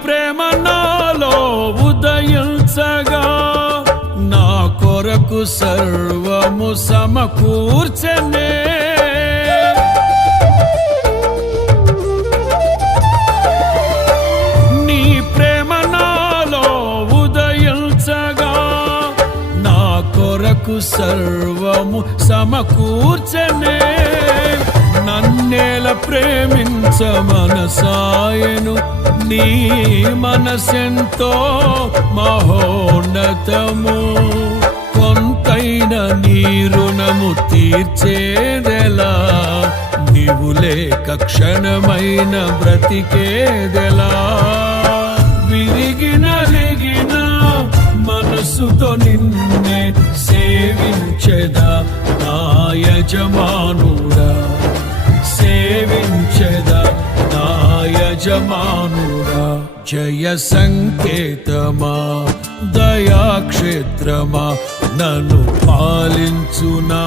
ప్రేమ నాలో ఉదయించగా నా కొరకు సర్వము సమకూర్చనే నీ ప్రేమ నాలో ఉదయించగా నా కొరకు సర్వము సమకూర్చనే నన్నేల ప్రేమించ మనసాయను నీ మనసెంతో మహోన్నతము కొంతైన నీ రుణము తీర్చేదెలా నీవు లేక క్షణమైన బ్రతికేదెలా విరిగిన నెగిన మనసుతో నిన్నే సేవించెదా నా యజమానుడా సేవించెదా నా యజమానుడా జయ సంకేతమా దయాక్షేత్రమా నన్ను పాలించు నా